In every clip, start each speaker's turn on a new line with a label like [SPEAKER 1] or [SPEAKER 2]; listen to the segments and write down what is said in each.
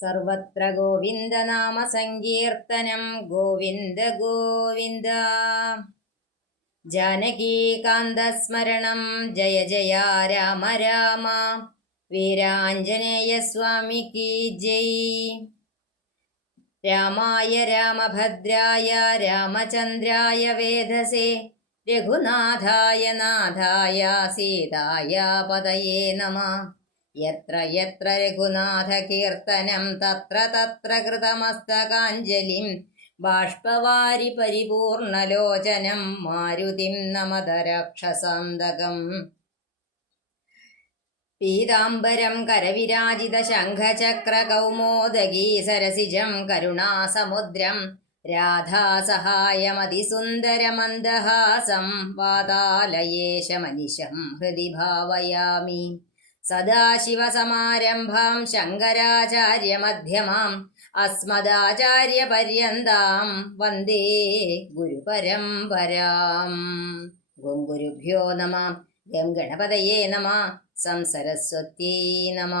[SPEAKER 1] സർവത്ര ഗോവിന്ദനാമ സങ്കീർത്തനം ഗോവിന്ദ ഗോവിന്ദ. ജാനകീകാന്തസ്മരണം ജയ ജയ രാമ രാമ. വീരാഞ്ജനേയ സ്വാമിക്ക് ജയ്. രാമായ രാമഭദ്രായ രാമചന്ദ്രായ വേദസേ. രഘുനാഥായ നാഥായ സീതായ പതയേ നമ. യത്ര യത്ര രഘുനാഥകീർത്തനം തത്ര തത്ര കൃതമസ്തകാഞ്ജലിം ബാഷ്പവാരി പരിപൂർണലോചനം മാരുതിം നമത രാക്ഷസാന്തകം പീതാംബരം കരവിരാജിത ശംഖചക്ര കൗമോദഗീ സരസിജം കരുണാസമുദ്രം രാധാസഹായമതിസുന്ദരമന്ദഹാസം വാതാലയേശമനിശം ഹൃദി ഭാവയാമി. സദാശിവസമാരംഭാം ശങ്കരാചാര്യമധ്യമാം അസ്മദാചാര്യപര്യന്താം വന്ദേ ഗുരുപരമ്പരാം. ഗും ഗുരുഭ്യോ നമ ഗം ഗണപതയേ നമ സംസരസ്വത്യേ നമ.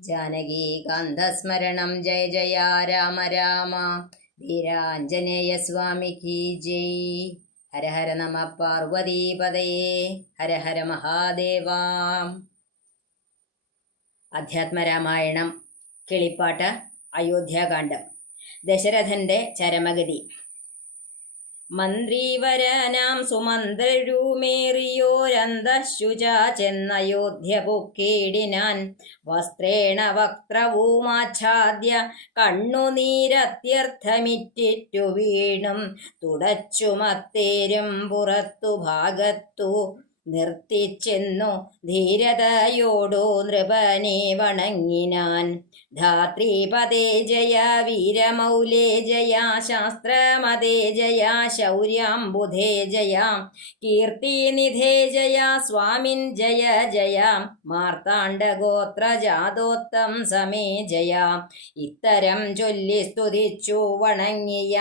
[SPEAKER 1] ജാനകീകാന്തസ്മരണം ജയ ജയ രാമ രാമ. വീരാഞ്ജനേയ സ്വാമിക്ക് ജയ്. ഹര ഹര നമ പാർവതീപതയേ ഹര ഹര മഹാദേവാം. അധ്യാത്മരാമായണം കിളിപ്പാട്ട് അയോധ്യാകാന്ഡം. ദശരഥന്റെ ചരമഗതി. മന്ത്രീവരനാം സുമന്ത്രരൂമേറിയോരന്തശുചാ ചെന്നയോധ്യ പൊക്കേടിനാൻ. വസ്ത്രേണ വക്ത്രവുമാച്ഛാദ്യ കണ്ണുനീരത്യർത്ഥമിറ്റിറ്റു വീണും. തുടച്ചുമത്തേരും പുറത്തു ഭാഗത്തു നിർത്തിച്ചെന്നു ധീരതയോടു നൃപനെ വണങ്ങിനാൻ. ധാത്രീപദേ ജയ വീരമൗലേ ജയ ശാസ്ത്രമതേ ജയ ശൗര്യാംബുധേ ജയ കീർത്തിനിധേ ജയ സ്വാമിൻ ജയ ജയ മാർത്താണ്ഡഗോത്രജാതോത്തം സമേ ജയ. ഇത്തരം ചൊല്ലി സ്തുതിച്ചു വണങ്ങിയ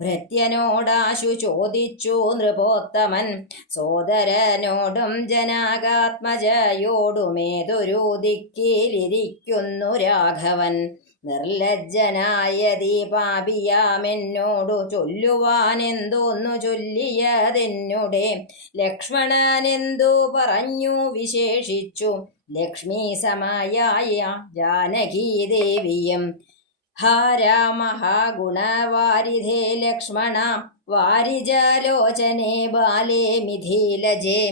[SPEAKER 1] ഭൃത്യനോടാശു ചോദിച്ചു നൃപോത്തമൻ. സോദരനോടും ജനാകാത്മജയോടുമേതൊരു ദിക്കിലിരിക്കുന്നു രാഘവൻ നിർലജ്ജനായ ദീപാപിയാമെന്നോടു ചൊല്ലുവാനെന്തോന്നു ചൊല്ലിയതെന്നുടെ ലക്ഷ്മണനെന്തു പറഞ്ഞു വിശേഷിച്ചു. ലക്ഷ്മി സമായായ ജാനകീദേവിയും. ഹാരാമഹാഗുണവാരിധേ ലക്ഷ്മണ വാരിജാലോചനെ ബാലേ മിഥിലജേ.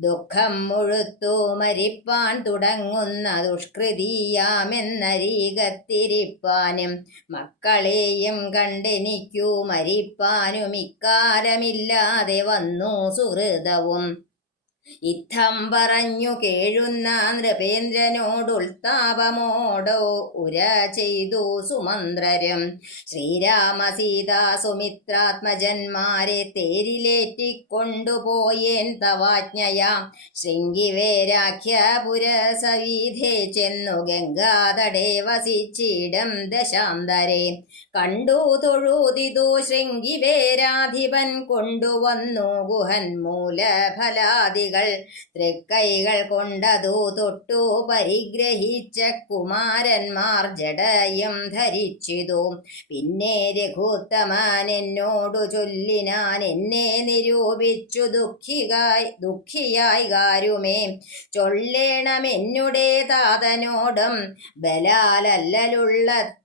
[SPEAKER 1] ദുഃഖം മുഴുത്തു മരിപ്പാൻ തുടങ്ങുന്ന ദുഷ്കൃതിയാമെന്നരീകത്തിരിപ്പാനും മക്കളെയും കണ്ടെനിക്കു മരിപ്പാനും ഇക്കാലമില്ലാതെ വന്നു സുഹൃതവും. ഇത്തം പറഞ്ഞു കേഴുന്ന നൃപേന്ദ്രനോടുൾത്താപമോടോ ഉര ചെയ്തു സുമന്ത്രരും. ശ്രീരാമ സീതാ സുമിത്രാത്മജന്മാരെ തേരിലേറ്റിക്കൊണ്ടുപോയേൻ തവാജ്ഞയാ. ശൃംഗിവേരാഖ്യപുരസവീധേ ചെന്നു ഗംഗാതടേ വസിച്ചിടം ദശാന്തരെ. കണ്ടു തൊഴുതിതു ശൃംഗിവേരാധിപൻ കൊണ്ടുവന്നു ഗുഹൻ മൂലഫലാദികൾ. തൃക്കൈകൾ കൊണ്ടതു തൊട്ടു പരിഗ്രഹിച്ച കുമാരന്മാർ ജടയം ധരിച്ചിതു. പിന്നെ രഘുത്തമാൻ എന്നോടു ചൊല്ലിനാൻ എന്നെ നിരൂപിച്ചു. ദുഃഖികായി ദുഃഖിയായി കാരുമേ ചൊല്ലേണമെന്നുടേ താതനോടും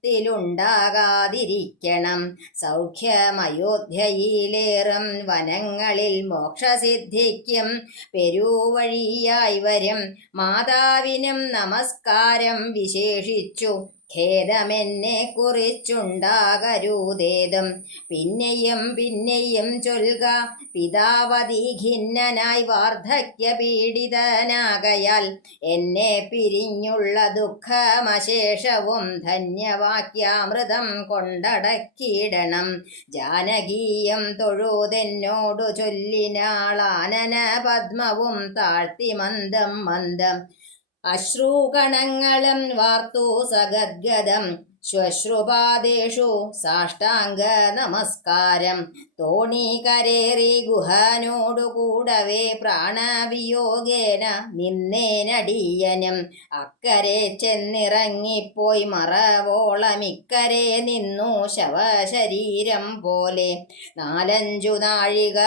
[SPEAKER 1] ബലാലല്ലുള്ളത്തിലുണ്ടാകാതിരിക്കണം സൗഖ്യമയോധ്യയിലേറും വനങ്ങളിൽ മോക്ഷസിദ്ധിക്കും. പെരുവഴിയായി വരും. മാതാവിനും നമസ്കാരം വിശേഷിച്ചു. ഖേദമെന്നെ കുറിച്ചുണ്ടാകരുതേതും. പിന്നെയും പിന്നെയും ചൊൽക പിതാവതി ഖിന്നനായി വാർദ്ധക്യ പീഡിതനാകയാൽ എന്നെ പിരിഞ്ഞുള്ള ദുഃഖമശേഷവും ധന്യവാക്യാമൃതം കൊണ്ടടക്കിയിടണം. ജാനകീയം തൊഴുതെന്നോടു ചൊല്ലിനാളാനന പത്മവും താഴ്ത്തി മന്ദം മന്ദം അശ്രൂകണങ്ങളും വാർത്തു സഗദ്ഗതം. ശ്വശ്രുപാദേഷു സാഷ്ടാംഗ നമസ്കാരം. തോണീകരേറി ഗുഹനോടു കൂടവേ പ്രാണവിയോഗേന നിന്നേനടിയനും അക്കരെ ചെന്നിറങ്ങിപ്പോയി മറവോളമിക്കരെ നിന്നു ശവശരീരം പോലെ. നാലഞ്ചു നാഴിക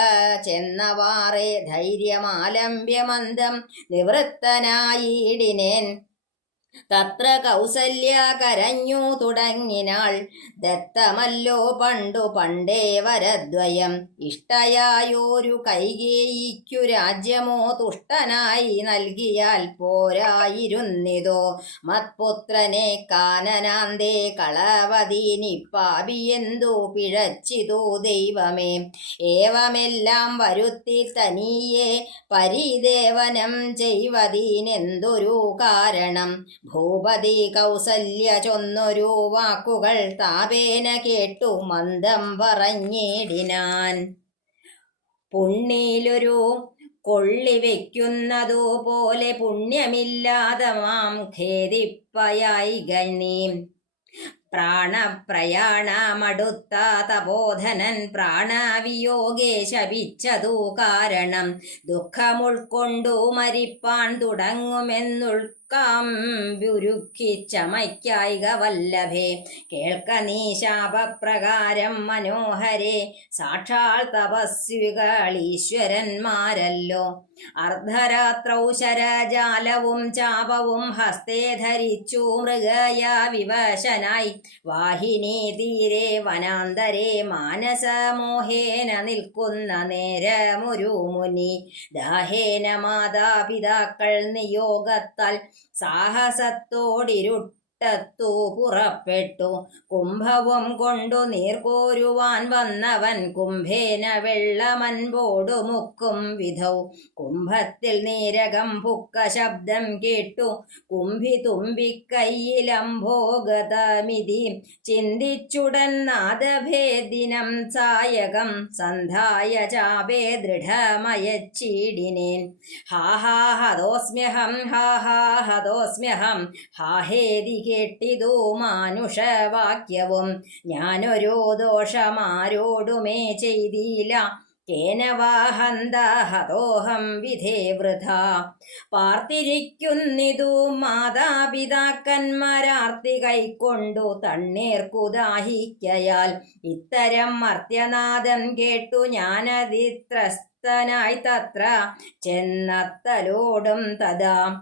[SPEAKER 1] ചെന്നവാറെ ധൈര്യമാലംബ്യമന്ദം നിവൃത്തനായിടിനേൻ. തത്ര കൗസല്യ കരഞ്ഞു തുടങ്ങിനാൾ. ദത്തമല്ലോ പണ്ടു പണ്ടേ വരദ്വയം. ഇഷ്ടയായോരു കൈകേയിക്കു രാജ്യമോ തുഷ്ടനായി നൽകിയാൽ പോരായിരുന്നിതോ. മത്പുത്രനെ കാനനാന്തേ കളവതീനിപ്പാപിയെന്തു പിഴച്ചിതു ദൈവമേ. ഏവമെല്ലാം വരുത്തി തനിയെ പരിദേവനം ചെയ്വതീനെന്തൊരു കാരണം. ഭൂപതി കൗസല്യ ചൊന്നൊരു വാക്കുകൾ താപേന കേട്ടു മന്ദം പറഞ്ഞിടിനാൻ. പുണ്ണിയിലൊരു കൊള്ളി വെക്കുന്നതു പോലെ പുണ്യമില്ലാതെ മാം ഖേദിപ്പയായി ഗണി പ്രാണപ്രയാണമടുത്ത തപോധനൻ പ്രാണവിയോഗേ ശപിച്ചതു കാരണം ദുഃഖമുൾക്കൊണ്ടു മരിപ്പാൻ തുടങ്ങുമെന്നുൾക്കാം ചമയ്ക്കായിക വല്ലഭേ കേൾക്ക നീ ശാപപ്രകാരം മനോഹരെ. സാക്ഷാൽ തപസ്വികളീശ്വരന്മാരല്ലോ അർദ്ധരാത്രൗ ശരജാലവും ചാപവും ഹസ്തേ ധരിച്ചു മൃഗയ വിവശനായി. വാഹിനി തീരെ വനാന്തരെ മാനസമോഹേന നിൽക്കുന്ന നേരമൊരു മുനി ദാഹേന മാതാപിതാക്കൾ നിയോഗത്താൽ സാഹസത്തോടിരുട്ട് സാഹസത്തോടിരുട്ടത്തു പുറപ്പെട്ടു. കുംഭവും കൊണ്ടു നീർകോരുവാൻ വന്നവൻ കുംഭേന വെള്ളമൻപോടു മുക്കും വിധൗ. കുംഭത്തിൽ നീരകം പുക്ക ശബ്ദം കേട്ടു. കുംഭി തുമ്പിക്കൈയിലംഭോഗതമിതി ചിന്തിച്ചുടൻ നാദഭേദിനം സായകം സന്ധായ ചാപേ ദൃഢമയച്ചീടിനേൻ. ഹാ ഹാ ഹതോസ്മ്യഹം ഹാ ഹാ ഹതോസ്മ്യഹം ഹാഹേതി കേട്ടിതു മാനുഷവാക്യവും ഞാനൊരു ദോഷമാരോടുമേ ചെയ്തില്ല. കേനവാഹന്തഹതോഹം വിധേ വൃഥ. പാർത്തിരിക്കുന്നിതു മാതാപിതാക്കന്മാരാർത്തി കൈക്കൊണ്ടു തണ്ണീർക്കുദാഹിക്കയാൽ. ഇത്തരം മർത്യനാദം കേട്ടു ഞാനതിത്രസ്തനായി തത്ര. ചെന്നത്തലോടും തഥാ.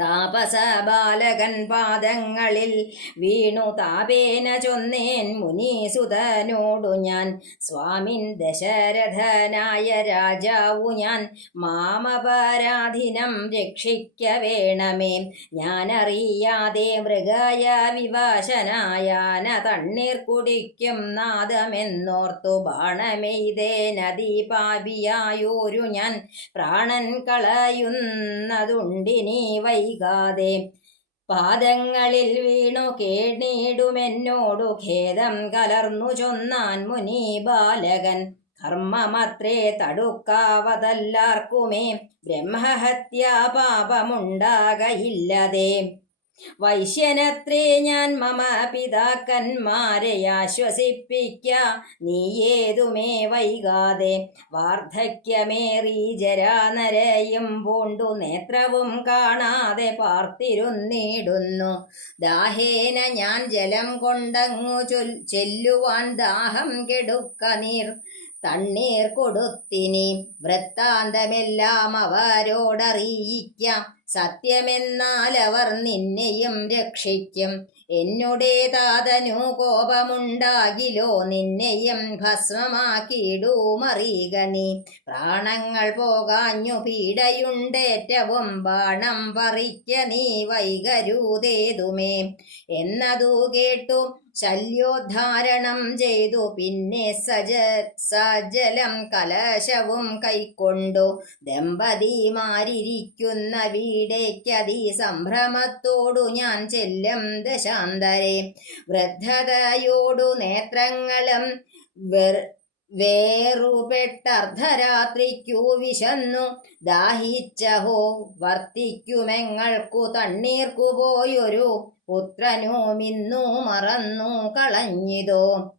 [SPEAKER 1] താപസ ബാലകൻ പാദങ്ങളിൽ വീണു താപേന ചൊന്നേൻ മുനീസുതനോടു ഞാൻ. സ്വാമിൻ ദശരഥനായ രാജാവു ഞാൻ. മാമപരാധിനം രക്ഷിക്ക വേണമേ ഞാനറിയാതെ മൃഗായ വിവാശനായാന തണ്ണീർ കുടിക്കും നാദമെന്നോർത്തു. ബാണമെയ്തേ നദി പാപിയായോരു ഞാൻ. പ്രാണൻ കളയുന്നതുണ്ടിനി വൈകാതെ. പാദങ്ങളിൽ വീണു കേണീടുമെന്നോടു ഖേദം കലർന്നു ചൊന്നാൻ മുനി ബാലകൻ. കർമ്മമത്രേ തടുക്കാവതല്ലാർക്കുമേ. ബ്രഹ്മഹത്യാ പാപമുണ്ടാകയില്ലതേ. വൈശ്യനത്രേ ഞാൻ മമ പിതാക്കന്മാരെ ആശ്വസിപ്പിക്ക. നീയേതുമേ വൈകാതെ വാർദ്ധക്യമേറി ജരാനരയും പൂണ്ടു. നേത്രവും കാണാതെ പാർത്തിരുന്നിടുന്നു. ദാഹേന ഞാൻ ജലം കൊണ്ടങ്ങു ചൊൽ ചെല്ലുവാൻ ദാഹം കെടുക്ക നീർ. തണ്ണീർ കൊടുത്തിനി. വൃത്താന്തമെല്ലാം അവരോടറിയിക്കാം. സത്യമെന്നാൽ അവർ നിന്നെയും രക്ഷിക്കും. എന്നുടേ താതനു കോപമുണ്ടാകിലോ? നിന്നെയും ഭസ്മമാക്കിയിടുമറിയുക നീ പ്രാണങ്ങൾ പോകാഞ്ഞു പീഡയുണ്ടേറ്റവും ബാണം പറിക്ക നീ വൈകരുതേതുമേ. എന്നതു കേട്ടു ശല്യോദ്ധാരണം ചെയ്തു. പിന്നെ സജ സജലം കലശവും കൈക്കൊണ്ടു. ദമ്പതിമാരിരിക്കുന്ന വീടേക്കതി സംഭ്രമത്തോടു ഞാൻ ചെല്ലും ദശാന്തരെ. വൃദ്ധതയോടു നേത്രങ്ങളും വെർ വേറുപെട്ടർദ്ധരാത്രിക്കു വിശന്നു. ദാഹിച്ചഹോ വർത്തിക്കുമെങ്ങൾക്കു തണ്ണീർക്കു പോയൊരു പുത്രനുമിന്നു മറന്നു കളഞ്ഞിതോ.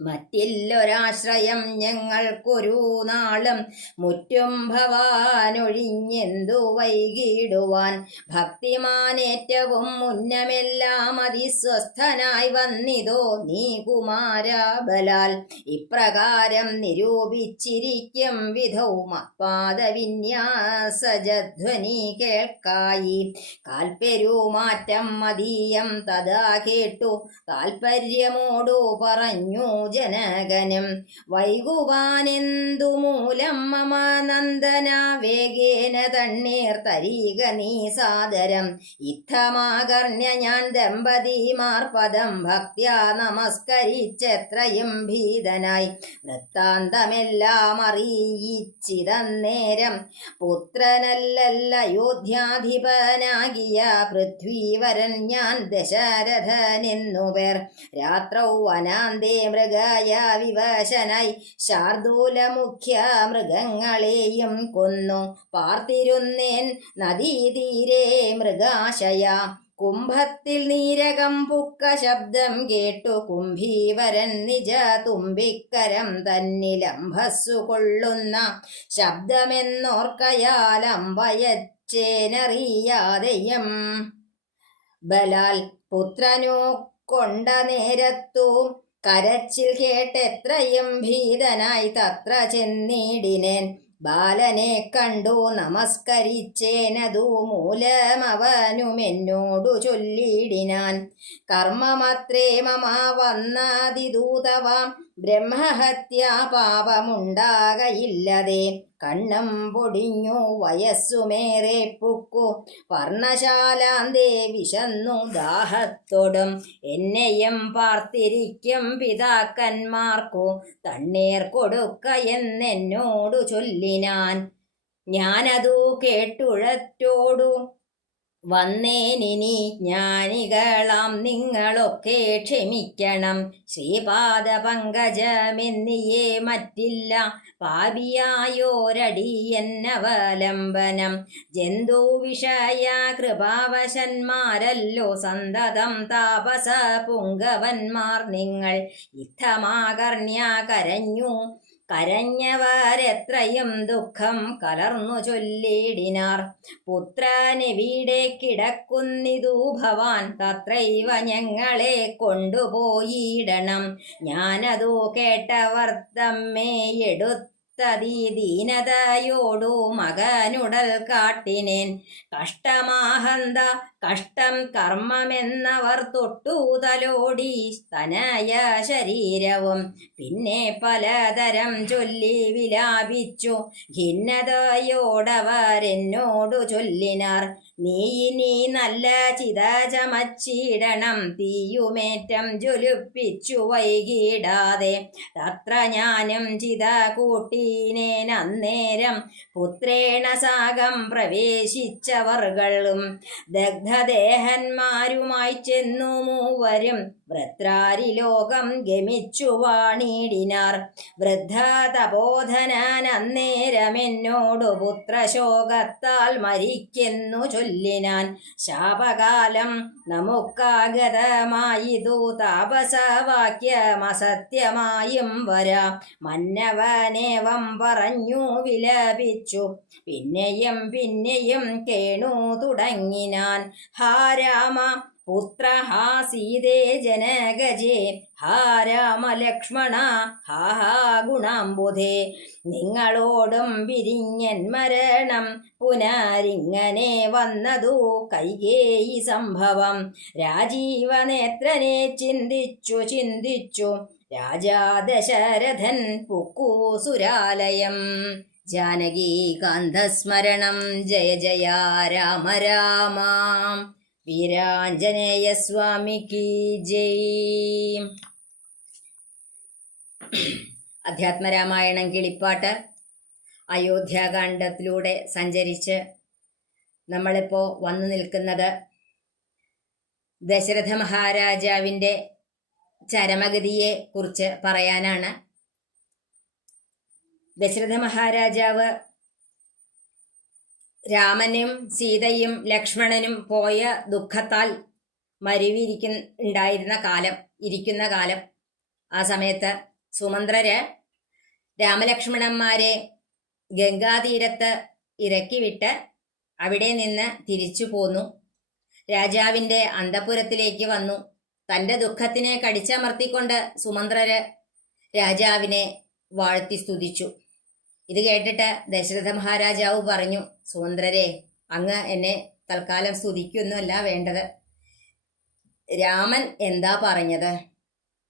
[SPEAKER 1] മറ്റില്ലൊരാശ്രയം ഞങ്ങൾക്കൊരു നാളും മുറ്റും ഭവാനൊഴിഞ്ഞെന്തു വൈകിടുവാൻ. ഭക്തിമാനേറ്റവും മുന്നമെല്ലാം അതിസ്വസ്ഥനായി വന്നിതോ നീ കുമാരാബലാൽ. ഇപ്രകാരം നിരൂപിച്ചിരിക്കും വിധവും പാദവിന്യാസജധ്വനി കേൾക്കായി. കാൽപ്പെരുമാറ്റം മതീയം തഥാ കേട്ടു. താൽപര്യമോടു പറഞ്ഞു ജനകനും വൈകുവാനെന്തു മൂലം മമ നന്ദന വേഗേന തണ്ണീർ തരീക നീ സാദരം. ഇത്തമാകർണ്യ ഞാൻ ദമ്പതിമാർ പദം ഭക്ത്യാ നമസ്കരിച്ചെത്രയും ഭീതനായി. വൃത്താന്തമെല്ലാം അറിയിച്ചിതന്നേരം പുത്രനല്ലല്ല യോധ്യാധിപനാകിയ പൃഥ്വീവരൻ ഞാൻ ദശരഥനെന്നു പേർ രാത്രൗ വനാന്തേ മൃഗായ വിവശനായി ശാർദൂല മുഖ്യ മൃഗങ്ങളെയും കൊന്നു. പാർത്തിരുന്നേൻ നദീതീരെ മൃഗാശയ. കുംഭത്തിൽ നീരകം പുക്ക ശബ്ദം കേട്ടു. കുംഭീവരൻ നിജ തുമ്പിക്കരം തന്നിലംഭസ്സു കൊള്ളുന്ന ശബ്ദമെന്നോർക്കയാലംബയച്ചേനറിയാതെയും ബലാൽ പുത്രനു കൊണ്ട നേരത്തു കരച്ചിൽ കേട്ടെത്രയും ഭീതനായി തത്ര ചെന്നിടിനേൻ. ബാലനെ കണ്ടു നമസ്കരിച്ചേനതു മൂലമവനുമെന്നോടു ചൊല്ലിടിനാൻ. കർമ്മമത്രേ മമ വന്നാതിദൂതവാം. ബ്രഹ്മഹത്യാ പാപമുണ്ടാകയില്ലതേ. കണ്ണം പൊടിഞ്ഞു വയസ്സുമേറെ പുക്കു. വർണശാലാന്തേ വിശന്നു ദാഹത്തോടും. എന്നെയും പാർത്തിരിക്കും പിതാക്കന്മാർക്കു. തണ്ണീർ കൊടുക്ക എന്നെന്നോടു ചൊല്ലിനാൻ. ഞാനതു കേട്ടുഴറ്റോടു. വന്നേനിനി ജ്ഞാനികളാം നിങ്ങളൊക്കെ ക്ഷമിക്കണം. ശ്രീപാദ പങ്കജമെന്നിയേ മറ്റില്ല പാപിയായോരടിയെന്നവലംബനം ജന്തു വിഷയ കൃപാവശന്മാരല്ലോ. സന്തതം താപസ പുങ്കവന്മാർ നിങ്ങൾ. ഇത്തമാകർണ്യ കരഞ്ഞു. കരഞ്ഞവരെത്രയും ദുഃഖം കലർന്നു ചൊല്ലിടിനാർ. പുത്രനെവിടെ കിടക്കുന്നിതു ഭവാൻ തത്രൈവ ഞങ്ങളെ കൊണ്ടുപോയിടണം. ഞാനതു കേട്ടവർ തമ്മേ എടുത്തതീ ദീനതയോടു മകനുടൽ കാട്ടിനേൻ. കഷ്ടമാഹന്ത കഷ്ടം കർമ്മമെന്നവർ തൊട്ടു തലോടി സ്തനയ ശരീരവും. പിന്നെ പലതരം ചൊല്ലി വിലാപിച്ചു. ഖിന്നതയോടവരെന്നോടു ചൊല്ലിനാർ. നീ ഇനി നല്ല ചിത ചമച്ചിടണം. തീയുമേറ്റം ജ്വലിപ്പിച്ചു വൈകിടാതെ. തത്ര ഞാനും ചിത കൂട്ടീനേൻ അന്നേരം പുത്രേണ സാഗം പ്രവേശിച്ചവർകളും ദഗ്ധദേഹന്മാരുമായി ചെന്നു മൂവരും വൃത്രാരി ലോകം ഗമിച്ചു വാണിടിനാർ. വൃദ്ധ അന്നേരമെന്നോടു പുത്രശോകത്താൽ മരിക്കുന്നു ചൊല്ലിനാൻ. ശാപകാലം നമുക്കാഗതമായിതു താപസവാക്യമസത്യമായും വരാ. മന്നവനേവം പറഞ്ഞു വിലപിച്ചു. പിന്നെയും പിന്നെയും കേണു തുടങ്ങിനാൻ. ഹാ രാമ പുത്ര ഹാ സീതേ ജനകജേ. ഹാ രാമലക്ഷ്മണ ഹാ ഗുണാംബുധേ. നിങ്ങളോടും വിരിഞ്ഞൻ മരണം പുനരിങ്ങനെ വന്നതു? കൈകേയി സംഭവം. രാജീവനേത്രനെ ചിന്തിച്ചു ചിന്തിച്ചു. രാജാ ദശരഥൻ പുക്കൂസുരാലയം. ജാനകീകാന്തസ്മരണം. ജയ ജയ രാമ രാമ. വീരാഞ്ജനേയ സ്വാമിക്ക് ജയ്. അധ്യാത്മരാമായണം കിളിപ്പാട്ട് അയോധ്യാകാന്ഡത്തിലൂടെ സഞ്ചരിച്ച് നമ്മളിപ്പോൾ വന്നു നിൽക്കുന്നത് ദശരഥ മഹാരാജാവിന്റെ ചരമഗതിയെ കുറിച്ച് പറയാനാണ്. ദശരഥ മഹാരാജാവ് രാമനും സീതയും ലക്ഷ്മണനും പോയ ദുഃഖത്താൽ മരുവിരിക്ക ഉണ്ടായിരുന്ന കാലം ഇരിക്കുന്ന കാലം. ആ സമയത്ത് സുമന്ത്രര് രാമലക്ഷ്മണന്മാരെ ഗംഗാതീരത്ത് ഇറക്കിവിട്ട് അവിടെ നിന്ന് തിരിച്ചു പോന്നു. രാജാവിന്റെ അന്തപുരത്തിലേക്ക് വന്നു. തന്റെ ദുഃഖത്തിനെ കടിച്ചമർത്തിക്കൊണ്ട് സുമന്ത്രര് രാജാവിനെ വാഴ്ത്തി സ്തുതിച്ചു. ഇത് കേട്ടിട്ട് ദശരഥ മഹാരാജാവ് പറഞ്ഞു സുമന്ത്രരെ അങ്ങ് എന്നെ തൽക്കാലം സ്തുതിക്കൊന്നുമല്ല വേണ്ടത്. രാമൻ എന്താ പറഞ്ഞത്?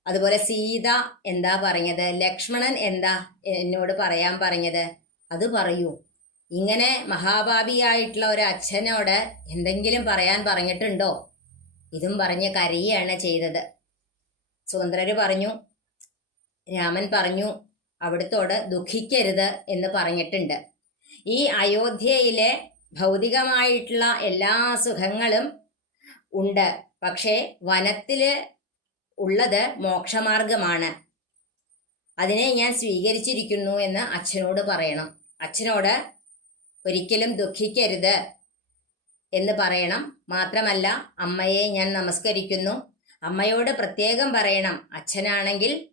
[SPEAKER 1] അതുപോലെ സീത എന്താ പറഞ്ഞത്? ലക്ഷ്മണൻ എന്താ എന്നോട് പറയാൻ പറഞ്ഞത്? അത് പറയൂ. ഇങ്ങനെ മഹാഭാവിയായിട്ടുള്ള ഒരു അച്ഛനോട് എന്തെങ്കിലും പറയാൻ പറഞ്ഞിട്ടുണ്ടോ? ഇതും പറഞ്ഞ് കരയാണ് ചെയ്തത്. സുന്ദരര് പറഞ്ഞു രാമൻ പറഞ്ഞു അവിടുത്തോട് ദുഃഖിക്കരുത് എന്ന് പറഞ്ഞിട്ടുണ്ട്. ഈ അയോധ്യയിലെ ഭൗതികമായിട്ടുള്ള എല്ലാ സുഖങ്ങളും ഉണ്ട്. പക്ഷേ വനത്തിൽ ഉള്ളത് മോക്ഷമാർഗമാണ്. അതിനെ ഞാൻ സ്വീകരിച്ചിരിക്കുന്നു എന്ന് അച്ഛനോട് പറയണം. അച്ഛനോട് ഒരിക്കലും ദുഃഖിക്കരുത് എന്ന് പറയണം. മാത്രമല്ല അമ്മയെ ഞാൻ നമസ്കരിക്കുന്നു. അമ്മയോട് പ്രത്യേകം പറയണം. അച്ഛനാണെങ്കിൽ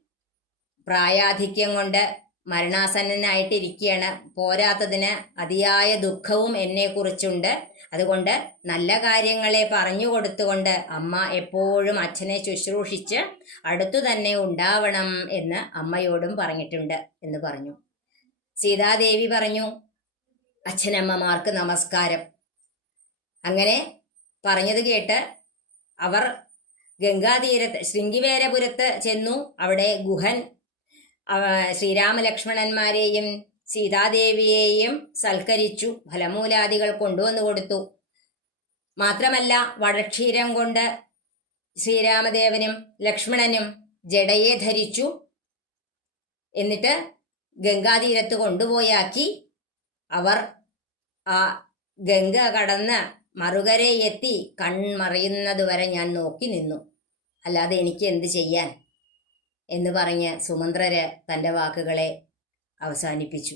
[SPEAKER 1] പ്രായാധിക്യം കൊണ്ട് മരണാസന്നനായിട്ടിരിക്കുകയാണ് പോരാത്തതിന് അതിയായ ദുഃഖവും എന്നെക്കുറിച്ചുണ്ട് അതുകൊണ്ട് നല്ല കാര്യങ്ങളെ പറഞ്ഞു കൊടുത്തുകൊണ്ട് അമ്മ എപ്പോഴും അച്ഛനെ ശുശ്രൂഷിച്ച് അടുത്തു തന്നെ ഉണ്ടാവണം എന്ന് അമ്മയോടും പറഞ്ഞിട്ടുണ്ട് എന്ന് പറഞ്ഞു. സീതാദേവി പറഞ്ഞു അച്ഛനമ്മമാർക്ക് നമസ്കാരം. അങ്ങനെ പറഞ്ഞത് കേട്ട് അവർ ഗംഗാതീരത്ത് ശൃംഗിവേരപുരത്ത് ചെന്നു. അവിടെ ഗുഹൻ ശ്രീരാമലക്ഷ്മണന്മാരെയും സീതാദേവിയെയും സൽക്കരിച്ചു ഫലമൂലാദികൾ കൊണ്ടുവന്നു കൊടുത്തു. മാത്രമല്ല വടക്ഷീരം കൊണ്ട് ശ്രീരാമദേവനും ലക്ഷ്മണനും ജടയെ ധരിച്ചു. എന്നിട്ട് ഗംഗാതീരത്ത് കൊണ്ടുപോയാക്കി അവർ ആ ഗംഗ കടന്ന് മറുകരെ എത്തി കൺമറയുന്നതുവരെ ഞാൻ നോക്കി നിന്നു. അല്ലാതെ എനിക്ക് എന്ത് ചെയ്യാൻ? എന്ന് പറഞ്ഞ് സുമന്ത്രര് തന്റെ വാക്കുകളെ അവസാനിപ്പിച്ചു.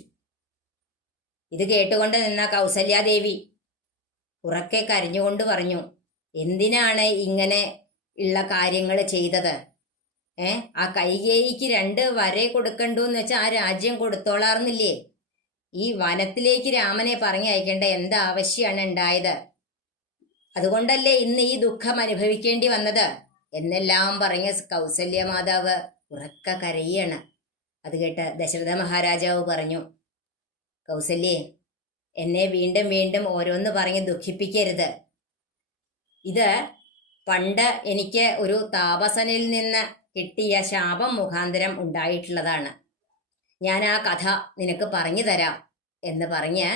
[SPEAKER 1] ഇത് കേട്ടുകൊണ്ട് നിന്ന കൗസല്യാദേവി ഉറക്കെ കരഞ്ഞുകൊണ്ട് പറഞ്ഞു എന്തിനാണ് ഇങ്ങനെ ഉള്ള കാര്യങ്ങൾ ചെയ്തത്? ഏ? ആ കൈകേയിക്ക് രണ്ട് വരെ കൊടുക്കണ്ടു എന്ന് വെച്ചാൽ ആ രാജ്യം കൊടുത്തോളാർന്നില്ലേ? ഈ വനത്തിലേക്ക് രാമനെ പറഞ്ഞയക്കേണ്ട എന്താവശ്യമാണ് ഉണ്ടായത്? അതുകൊണ്ടല്ലേ ഇന്ന് ഈ ദുഃഖം അനുഭവിക്കേണ്ടി വന്നത്? എന്നെല്ലാം പറഞ്ഞ കൗസല്യ മാതാവ് ഉറക്ക കരയാണ്. അത് കേട്ട ദശരഥ മഹാരാജാവ് പറഞ്ഞു കൗസല്യേ എന്നെ വീണ്ടും വീണ്ടും ഓരോന്ന് പറഞ്ഞ് ദുഃഖിപ്പിക്കരുത്. ഇത് പണ്ട് എനിക്ക് ഒരു താപസനിൽ നിന്ന് കിട്ടിയ ശാപം മുഖാന്തരം ഉണ്ടായിട്ടുള്ളതാണ്. ഞാൻ ആ കഥ നിനക്ക് പറഞ്ഞു തരാം എന്ന് പറഞ്ഞ്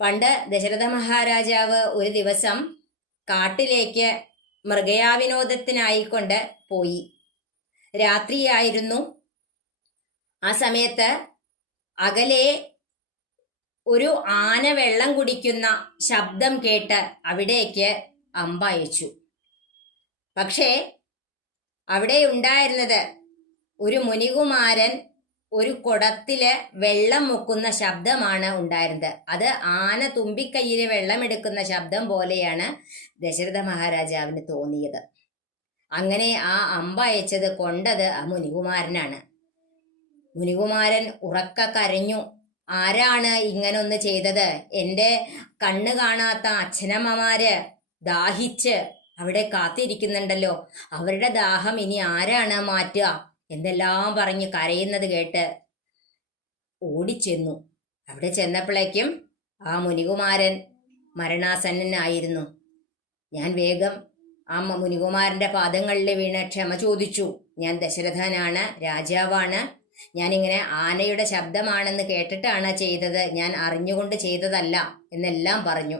[SPEAKER 1] പണ്ട് ദശരഥ മഹാരാജാവ് ഒരു ദിവസം കാട്ടിലേക്ക് മൃഗയാവിനോദത്തിനായിക്കൊണ്ട് പോയി. രാത്രിയായിരുന്നു. ആ സമയത്ത് അകലെ ഒരു ആന വെള്ളം കുടിക്കുന്ന ശബ്ദം കേട്ട് അവിടേക്ക് അമ്പയച്ചു പക്ഷേ അവിടെ ഉണ്ടായിരുന്നത് ഒരു മുനികുമാരൻ ഒരു കുടത്തിൽ വെള്ളം മുക്കുന്ന ശബ്ദമാണ് ഉണ്ടായിരുന്നത്. അത് ആന തുമ്പിക്കൈയിൽ വെള്ളമെടുക്കുന്ന ശബ്ദം പോലെയാണ് ദശരഥ മഹാരാജാവിന് തോന്നിയത്. അങ്ങനെ ആ അമ്പ അയച്ചത് കൊണ്ടത് ആ മുനികുമാരനാണ്. മുനികുമാരൻ ഉറക്ക കരഞ്ഞു. ആരാണ് ഇങ്ങനൊന്ന് ചെയ്തത്? എന്റെ കണ്ണു കാണാത്ത അച്ഛനമ്മമാര് ദാഹിച്ച് അവിടെ കാത്തിരിക്കുന്നുണ്ടല്ലോ. അവരുടെ ദാഹം ഇനി ആരാണ് മാറ്റുക? എന്തെല്ലാം പറഞ്ഞ് കരയുന്നത് കേട്ട് ഓടിച്ചെന്നു. അവിടെ ചെന്നപ്പോഴേക്കും ആ മുനികുമാരൻ മരണാസന്നനായിരുന്നു. ഞാൻ വേഗം ആ മ- മുനികുമാരന്റെ പാദങ്ങളിൽ വീണ് ക്ഷമ ചോദിച്ചു. ഞാൻ ദശരഥനാണ് രാജാവാണ്. ഞാനിങ്ങനെ ആനയുടെ ശബ്ദമാണെന്ന് കേട്ടിട്ടാണ് ചെയ്തത്. ഞാൻ അറിഞ്ഞുകൊണ്ട് ചെയ്തതല്ല എന്നെല്ലാം പറഞ്ഞു.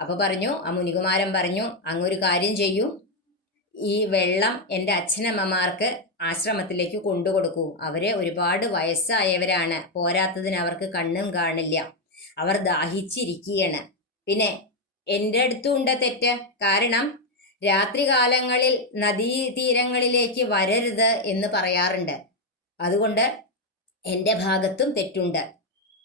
[SPEAKER 1] അപ്പൊ പറഞ്ഞു ആ മുനികുമാരൻ പറഞ്ഞു അങ്ങൊരു കാര്യം ചെയ്യൂ. ഈ വെള്ളം എന്റെ അച്ഛനമ്മമാർക്ക് ആശ്രമത്തിലേക്ക് കൊണ്ടുകൊടുക്കൂ. അവരെ ഒരുപാട് വയസ്സായവരാണ്. പോരാത്തതിന് അവർക്ക് കണ്ണും കാണില്ല. അവർ ദാഹിച്ചിരിക്കുകയാണ് പിന്നെ എന്റെ അടുത്തുണ്ട് തെറ്റ്. കാരണം രാത്രികാലങ്ങളിൽ നദീതീരങ്ങളിലേക്ക് വരരുത് എന്ന് പറയാറുണ്ട്. അതുകൊണ്ട് എന്റെ ഭാഗത്തും തെറ്റുണ്ട്.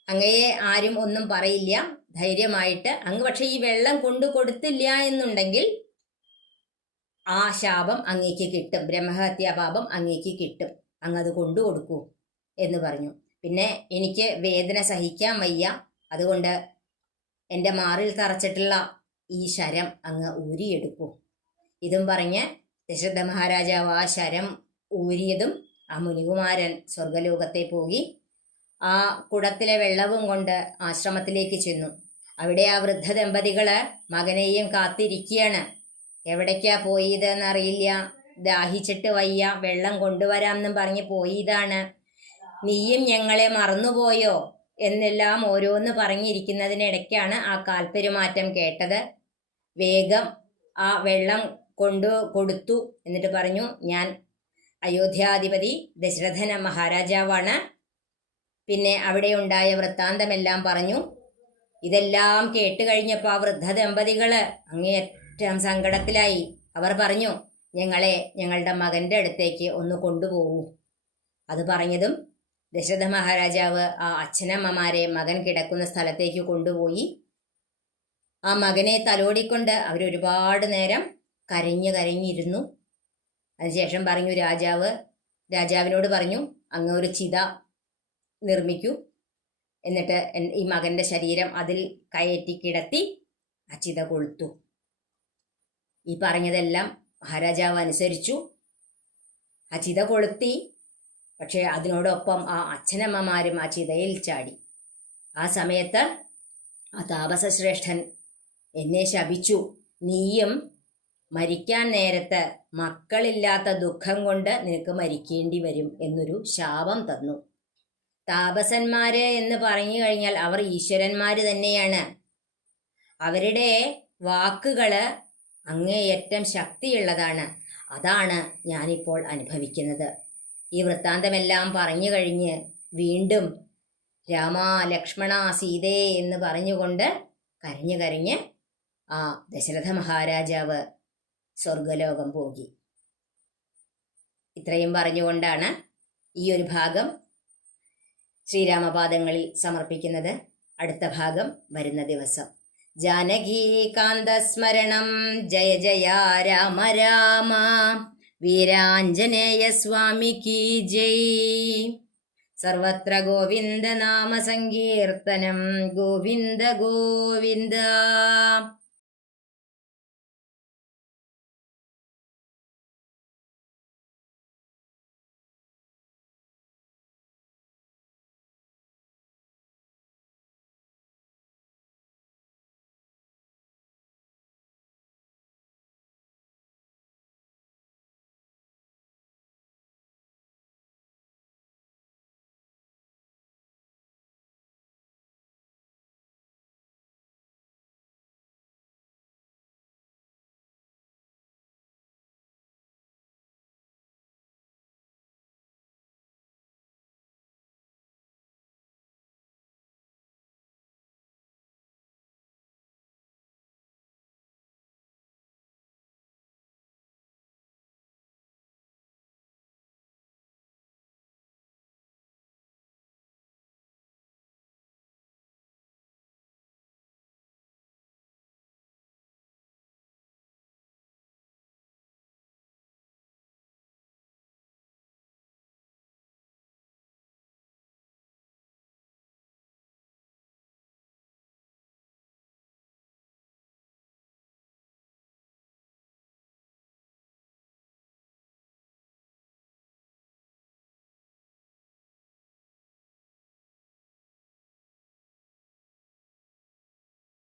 [SPEAKER 1] അങ്ങയെ ആരും ഒന്നും പറയില്ല. ധൈര്യമായിട്ട് അങ്ങ് പക്ഷെ ഈ വെള്ളം കൊണ്ടു കൊടുത്തില്ല എന്നുണ്ടെങ്കിൽ ആ ശാപം അങ്ങേക്ക് കിട്ടും. ബ്രഹ്മഹത്യാപാപം അങ്ങേക്ക് കിട്ടും. അങ്ങ് അത് കൊണ്ടു കൊടുക്കൂ എന്ന് പറഞ്ഞു. പിന്നെ എനിക്ക് വേദന സഹിക്കാൻ വയ്യ. അതുകൊണ്ട് എന്റെ മാറിൽ തറച്ചിട്ടുള്ള ഈ ശരം അങ്ങ് ഊരിയെടുക്കൂ. ഇതും പറഞ്ഞ് ദശരഥ മഹാരാജാവ് ആ ശരം ഊരിയതും ആ മുനികുമാരൻ സ്വർഗലോകത്തെ പോയി ആ കുടത്തിലെ വെള്ളവും കൊണ്ട് ആശ്രമത്തിലേക്ക് ചെന്നു. അവിടെ ആ വൃദ്ധ ദമ്പതികൾ മകനെയും കാത്തിരിക്കുകയാണ് എവിടേക്കാ പോയതെന്നറിയില്ല. ദാഹിച്ചിട്ട് വയ്യ. വെള്ളം കൊണ്ടുവരാമെന്നും പറഞ്ഞ് പോയതാണ്. നീയും ഞങ്ങളെ മറന്നുപോയോ? എന്നെല്ലാം ഓരോന്ന് പറഞ്ഞിരിക്കുന്നതിനിടയ്ക്കാണ് ആ കാൽപ്പെരുമാറ്റം കേട്ടത്. വേഗം ആ വെള്ളം കൊണ്ടു കൊടുത്തു എന്നിട്ട് പറഞ്ഞു ഞാൻ അയോധ്യാധിപതി ദശരഥന മഹാരാജാവാണ്. പിന്നെ അവിടെ ഉണ്ടായ വൃത്താന്തമെല്ലാം പറഞ്ഞു. ഇതെല്ലാം കേട്ട് കഴിഞ്ഞപ്പോൾ ആ വൃദ്ധ ദമ്പതികൾ അങ്ങേയറ്റം സങ്കടത്തിലായി. അവർ പറഞ്ഞു ഞങ്ങളെ ഞങ്ങളുടെ മകന്റെ അടുത്തേക്ക് ഒന്ന് കൊണ്ടുപോകൂ. അത് പറഞ്ഞതും ദശരഥ മഹാരാജാവ് ആ അച്ഛനമ്മമാരെ മകൻ കിടക്കുന്ന സ്ഥലത്തേക്ക് കൊണ്ടുപോയി. ആ മകനെ തലോടിക്കൊണ്ട് അവരൊരുപാട് നേരം കരഞ്ഞു കരഞ്ഞിരുന്നു. അതിനുശേഷം പറഞ്ഞു രാജാവ് രാജാവിനോട് പറഞ്ഞു അങ്ങ് ഒരു ചിത നിർമ്മിക്കൂ. എന്നിട്ട് ഈ മകന്റെ ശരീരം അതിൽ കയറ്റി കിടത്തി ആ ചിത കൊളുത്തു. ഈ പറഞ്ഞതെല്ലാം മഹാരാജാവ് അനുസരിച്ചു. ആ ചിത കൊളുത്തി പക്ഷേ അതിനോടൊപ്പം ആ അച്ഛനമ്മമാരും ആ ചിതയിൽ ചാടി. ആ സമയത്ത് ആ താപസശ്രേഷ്ഠൻ എന്നെ ശപിച്ചു. നീയും മരിക്കാൻ നേരത്ത് മക്കളില്ലാത്ത ദുഃഖം കൊണ്ട് നിനക്ക് മരിക്കേണ്ടി വരും എന്നൊരു ശാപം തന്നു. താപസന്മാര് എന്ന് പറഞ്ഞു കഴിഞ്ഞാൽ അവർ ഈശ്വരന്മാര് തന്നെയാണ്. അവരുടെ വാക്കുകൾ അങ്ങേയറ്റം ശക്തിയുള്ളതാണ്. അതാണ് ഞാനിപ്പോൾ അനുഭവിക്കുന്നത്. ഈ വൃത്താന്തമെല്ലാം പറഞ്ഞു കഴിഞ്ഞ് വീണ്ടും രാമ ലക്ഷ്മണ സീതേ എന്ന് പറഞ്ഞുകൊണ്ട് കരഞ്ഞു കരഞ്ഞ് ആ ദശരഥ മഹാരാജാവ് സ്വർഗലോകം പോകി. ഇത്രയും പറഞ്ഞുകൊണ്ടാണ് ഈ ഒരു ഭാഗം ശ്രീരാമപാദങ്ങളിൽ സമർപ്പിക്കുന്നത്. അടുത്ത ഭാഗം വരുന്ന ദിവസം. ജാനകീകാന്തസ്മരണം ജയ ജയ രാമ രാമ. വീരാഞ്ജനേയ സ്വാമിക്ക് ജയ്. സർവത്ര ഗോവിന്ദ നാമ സങ്കീർത്തനം. ഗോവിന്ദ ഗോവിന്ദ.